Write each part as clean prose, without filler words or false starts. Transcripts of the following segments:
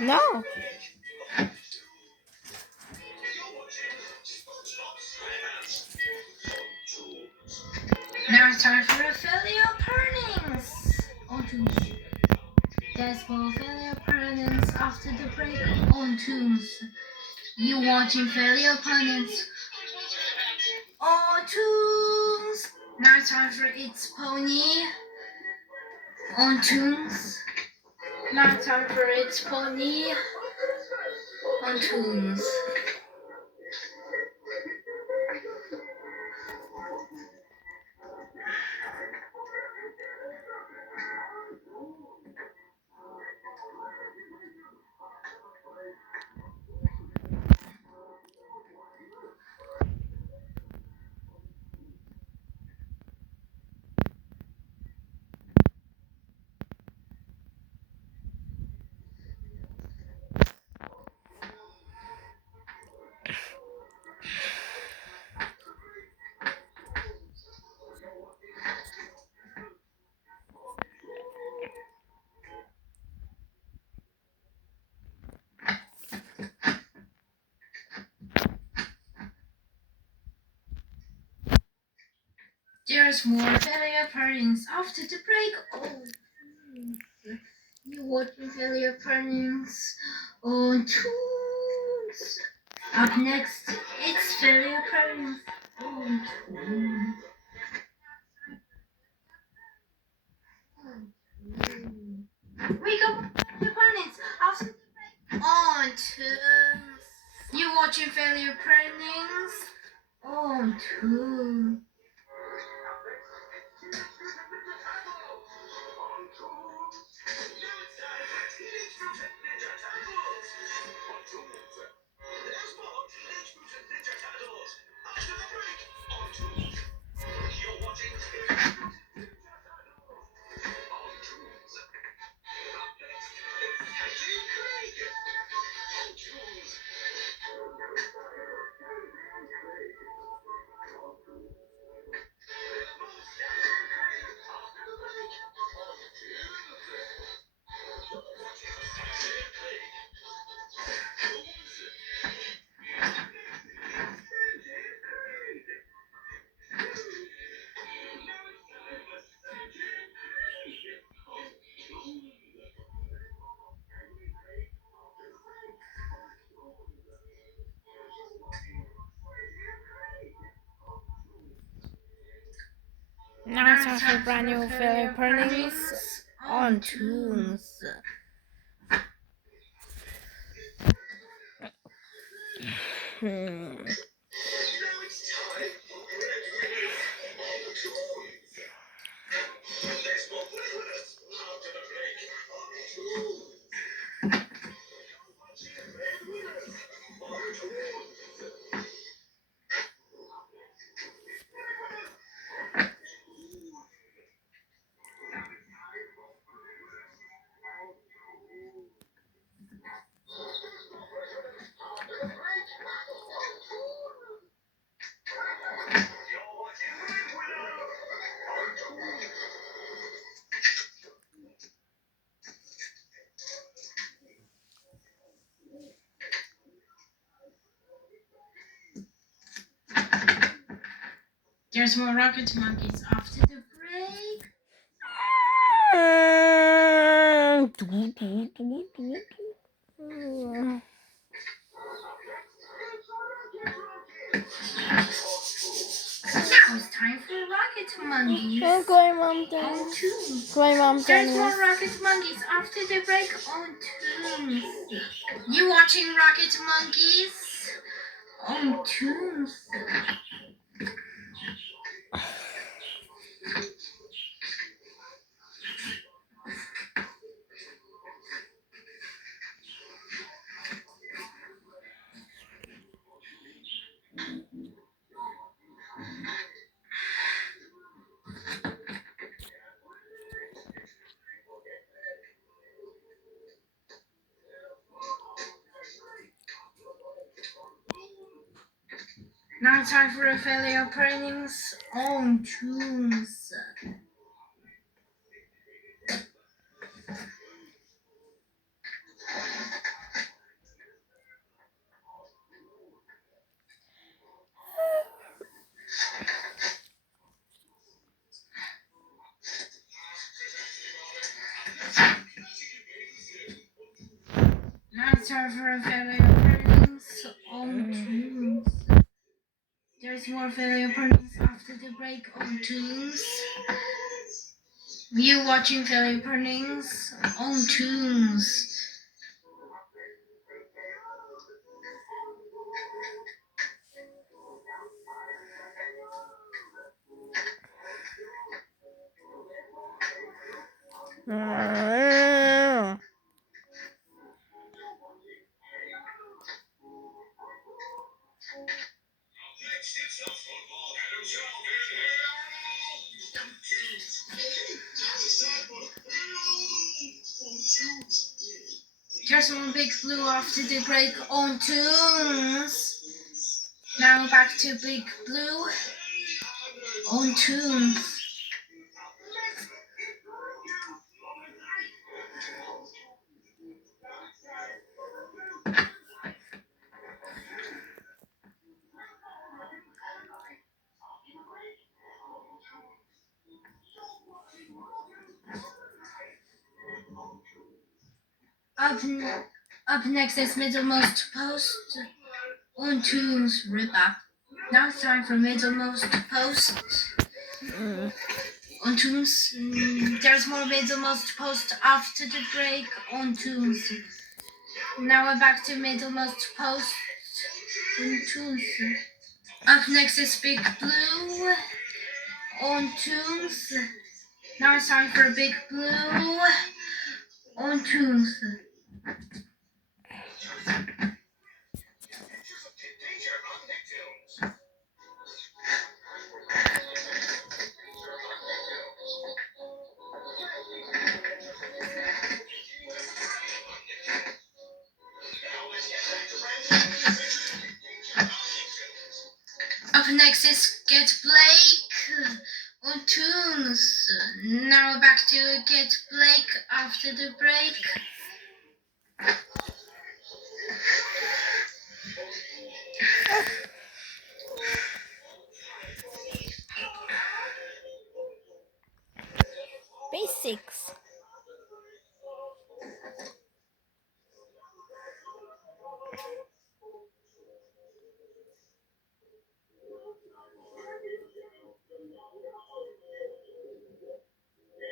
No. Now it's time for affiliate earnings. On Tunes. There's more affiliate earnings after the break on Tunes. You watching affiliate earnings on Tunes. Now it's time for It's Pony on Tunes. Now it's time for It's Pony on Tunes. There's more affiliate earnings after the break. Oh, you watching affiliate earnings on Tunes. Up next, it's affiliate earnings on Tunes. We got affiliate earnings after the break on Tunes. You watching affiliate earnings on Tunes. Now it's time for brand new affiliate earnings on Tunes. There's more Rocket Monkeys after the break. it's time for Rocket Monkeys. Oh, Grey Mom On Dennis. Tunes. Grey Mom There's more Dennis. Rocket Monkeys after the break on Tunes. You watching Rocket Monkeys? On Tunes. Now time for the failure openings on Tunes. Now time for the failure openings on Tunes. There's more failure openings after the break on Tunes. You watching failure openings on Tunes. There's one Big Blue after the break on Tunes. Now back to Big Blue on Tunes. Up next is Middlemost Post on Tunes Rip Up. Now it's time for Middlemost Post on Tunes. There's more Middlemost Post after the break on Tunes. Now we're back to Middlemost Post on Tunes. Up next is Big Blue on Tunes. Now it's time for Big Blue on Tunes. Up next is Get Blake on Tunes. Now we're back to Get Blake after the break. Basics.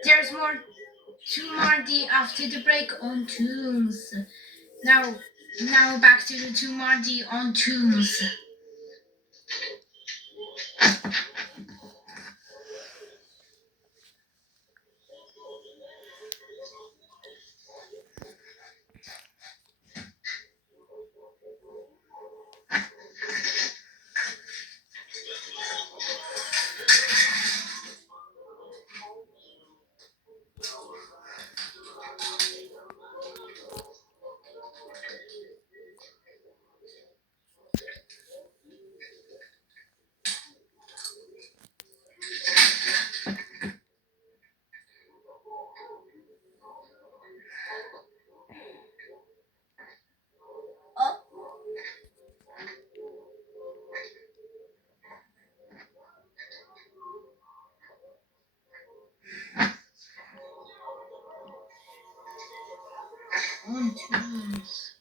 There's more Tumardi after the break on Tunes. Now back to the Tumardi on Tunes. On Tunes.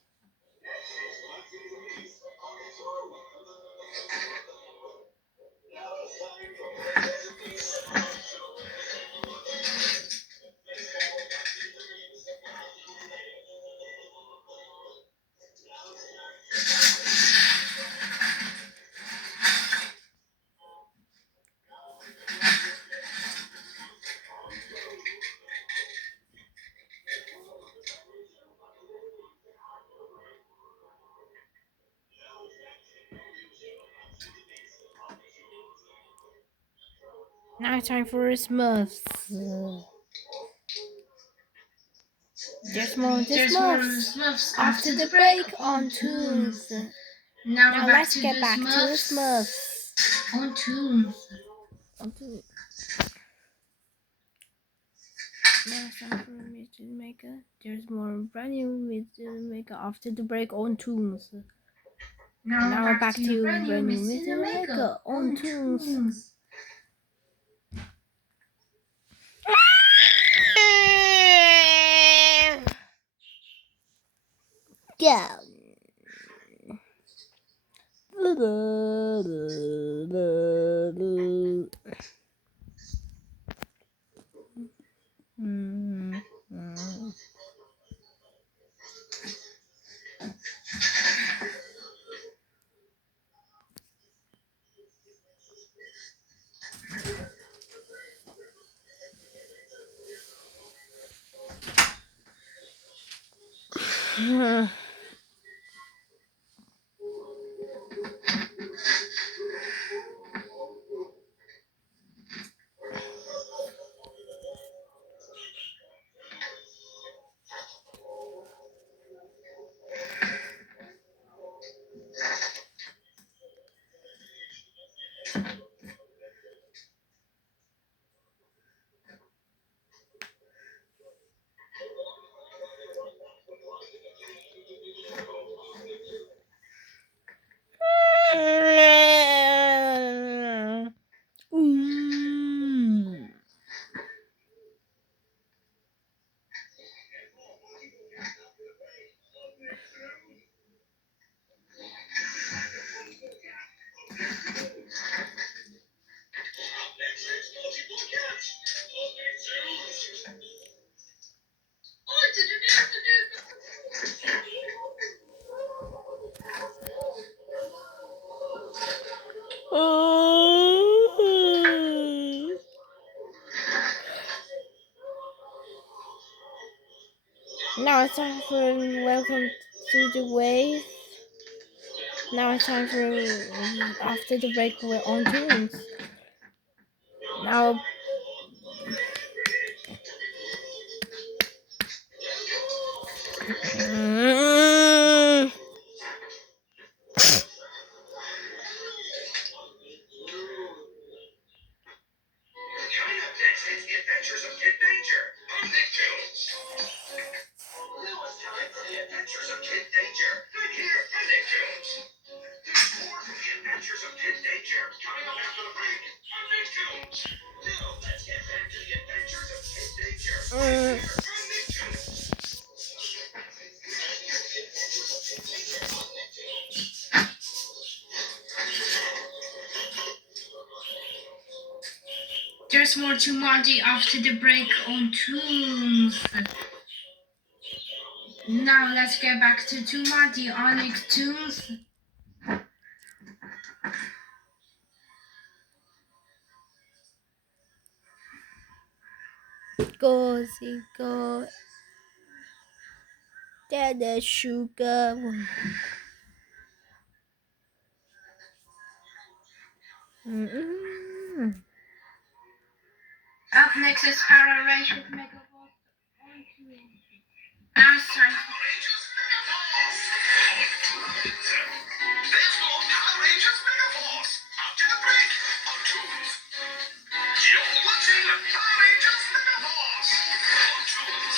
Now it's time for Smurfs. There's more Smurfs after the break on Toons. Now Let's get back to Smurfs. On Toons. Now it's time for Mystery Maker. There's more brand new Mystery Maker after the break on Toons. Now back to brand new Mystery Maker on Toons. Yeah. Now it's time for Welcome to the Wave. Now it's time for after the break we're on Toons. Now Coming up next, it's The Adventures of Kid Danger on Nicktoons. Now it's time for The Adventures of Kid Danger, right here on Nicktoons. There's more from The Adventures of Kid Danger coming up after the break on Nicktoons. Now let's get back to The Adventures of Kid Danger, right here on Nicktoons. There's more to Marty after the break on Toons. Now let's get back to Marty on Nicktoons. go Dada Sugar. Up next is Power Rangers with Megabots on Toons. Now it's time for There's more Power Rangers Megaforce after the break on Toons. You're watching Power Rangers Megaforce on Toons.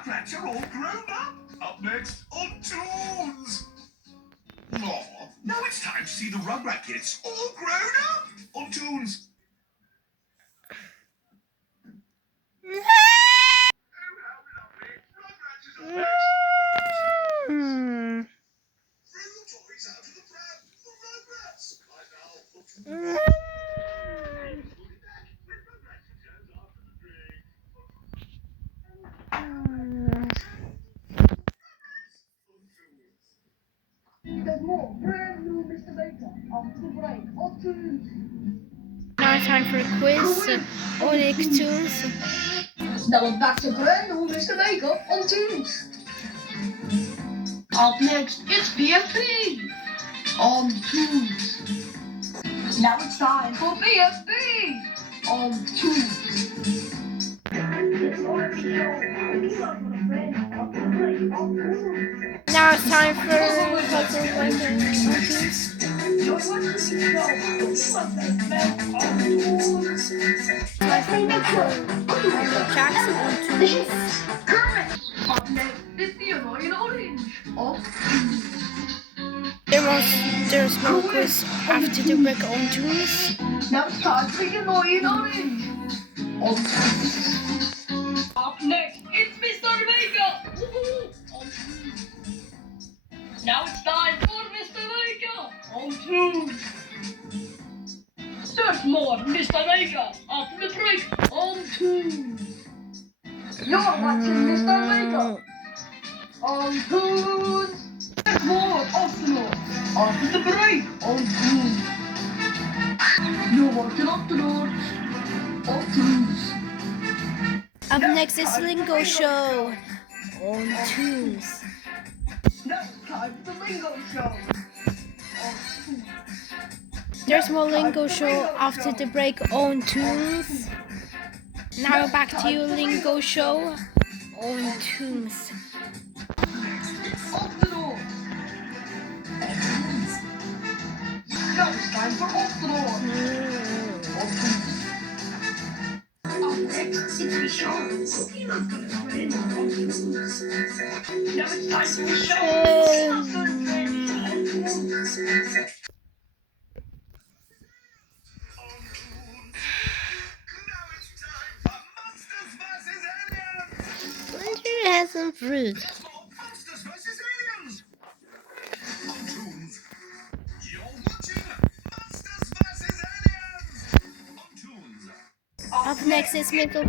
Rugrats are all grown up. Up next on Toons. Aw, now it's time to see the Rugrat kids all grown up on Toons. Hmm. Bring the toys out of the pram. The Rugrats. I now look to the We'll be back with Rugrats returns after the break. There's more brand new Mr. Baker after the break on Toons. Now it's time for a quiz on Nicktoons. Now we're back to brand new Mr. Baker on Toons. Up next, it's BFB on Toons. Now it's time for BFB on Toons. Now it's time for Puzzle Blanket on Toons. Jackson on Toons. Up next, it's the annoying orange on Toons. There's more quiz after the break on Toons. Now it's time for the annoying orange on Toons. Up next, it's Mr. Baker. Woohoo! On Toons. Now it's time for Mr. Baker on Toons. There's more Mr. Baker after the break on Toons. You're watching Mr. Baker on Toons. There's more Octonauts after the break on Toons. You're watching Octonauts on Toons. Up next is Lingo Show on Toons. Now it's time for the Lingo Show on Toons. There's more Lingo Show after the break on Toons. Now back to your Lingo Show on Toons. Octonauts on Toons. Now it's time for Octonauts on Toons. Up next, it's Michelle. Peanut Butter Friend on Toons. Now it's time for Michelle. Peanut Butter Friend on Toons. Now it's time for Monsters vs. Aliens. Wonder has some fruit. There's more Monsters vs. Aliens on Toons. You're watching Monsters vs. Aliens on Toons. Up next is Middle